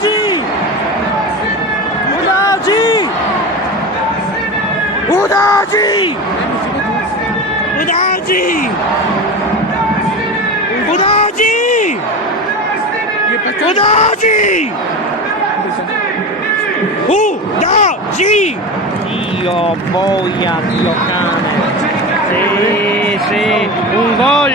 Udagi! Udagi! Udagi! Udagi! Udagi! Udagi! Udagi! Dio boia, Dio cane! Sì, sì, un gol!